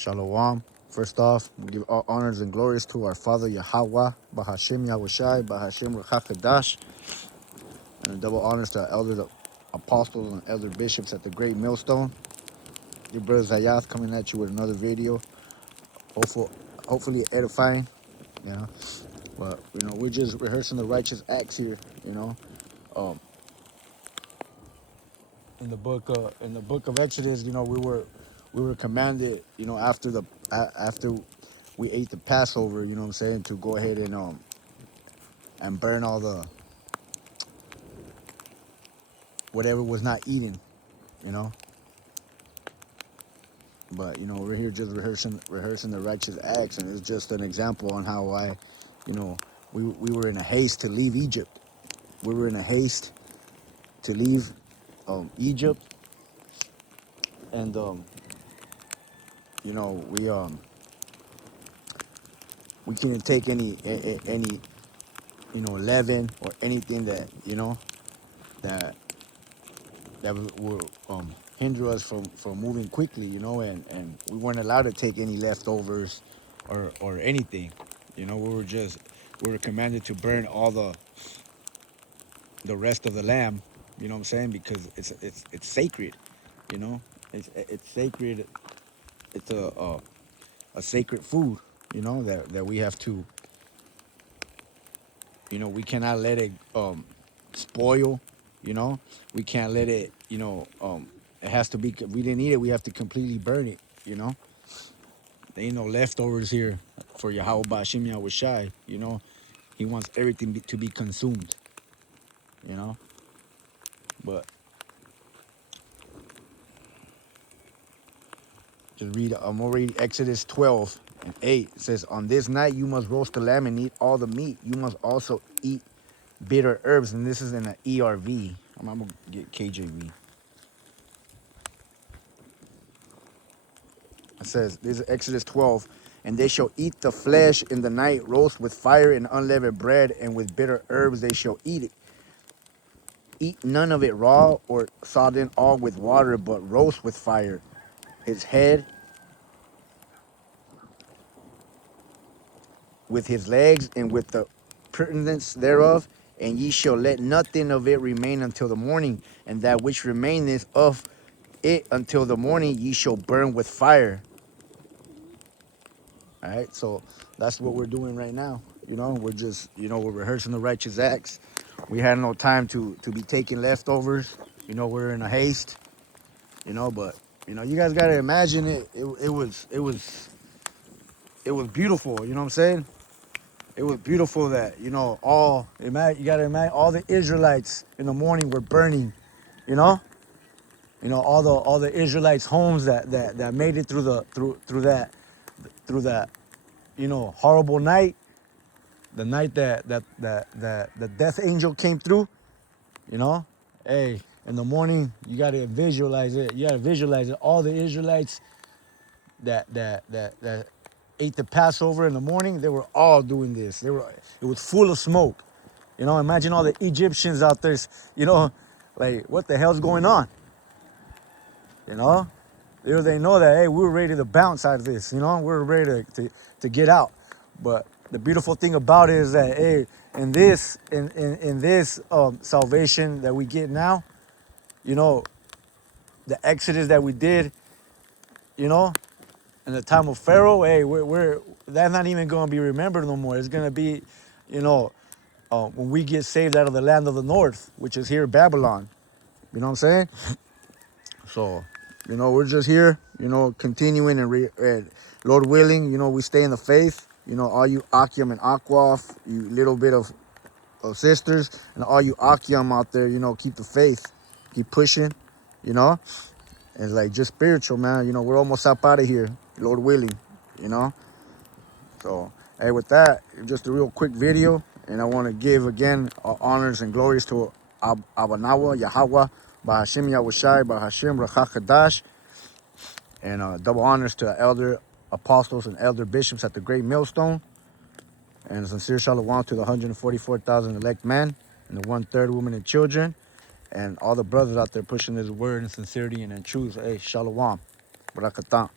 Shalom. First off, we give all honors and glories to our Father Yahweh, Bahashim Yahushai, Bahashim Rachakadash, and double honors to our elders, apostles, and elder bishops at the Great Millstone. Your brother Zayath coming at you with another video, hopefully edifying, you know. But we're just rehearsing the righteous acts here, Um, in the book of Exodus, we were commanded, after we ate the Passover, to go ahead and burn all the whatever was not eaten, you know. But we're here just rehearsing the righteous acts, and it's just an example on how we were in a haste to leave Egypt. We were in a haste to leave Egypt, and we couldn't take any leaven or anything that will hinder us from moving quickly, and we weren't allowed to take any leftovers or anything. We were commanded to burn all the rest of the lamb, because it's sacred, you know. It's sacred. It's a sacred food, that we have to, we cannot let it spoil, we can't let it, it has to be, we didn't eat it, we have to completely burn it, There ain't no leftovers here for Yahweh Bashim Yahushai, He wants everything to be consumed, But I'm gonna read Exodus 12:8. It says, "On this night you must roast the lamb and eat all the meat. You must also eat bitter herbs." And this is in an ERV. I'm gonna get KJV. It says, this is Exodus 12, "And they shall eat the flesh in the night, roast with fire and unleavened bread, and with bitter herbs they shall eat it. Eat none of it raw or sodden all with water, but roast with fire his head with his legs and with the purtenance thereof, and ye shall let nothing of it remain until the morning, and that which remaineth of it until the morning ye shall burn with fire." All right, so that's what we're doing right now. We're just, we're rehearsing the righteous acts. We had no time to be taking leftovers. We're in a haste. But you guys gotta imagine it. It was beautiful. You know what I'm saying? It was beautiful that you gotta imagine all the Israelites in the morning were burning. You know, all the Israelites' homes that made it through that horrible night, the night that the death angel came through. Hey, in the morning you gotta visualize it. You gotta visualize it. All the Israelites that ate the Passover in the morning, they were all doing this. It was full of smoke. Imagine all the Egyptians out there, like, what the hell's going on? They know that, hey, we were ready to bounce out of this, we're ready to get out. But the beautiful thing about it is that, hey, in this salvation that we get now, the Exodus that we did, in the time of Pharaoh, hey, we're that's not even going to be remembered no more. It's going to be, when we get saved out of the land of the north, which is here, Babylon. You know what I'm saying? So, we're just here, continuing and Lord willing, we stay in the faith. All you Akim and Akwaf, you little bit of sisters, and all you Akim out there, keep the faith, keep pushing, It's like just spiritual, man. We're almost up out of here, Lord willing, So, hey, with that, just a real quick video, and I want to give again honors and glories to Abanawa, Yahweh, Bahashim Yahushai, Bahashim Rachakadash, and double honors to elder apostles and elder bishops at the Great Millstone, and a sincere shalom to the 144,000 elect men and the 1/3 women and children, and all the brothers out there pushing this word in sincerity and in truth. Hey, shalom, barakatan.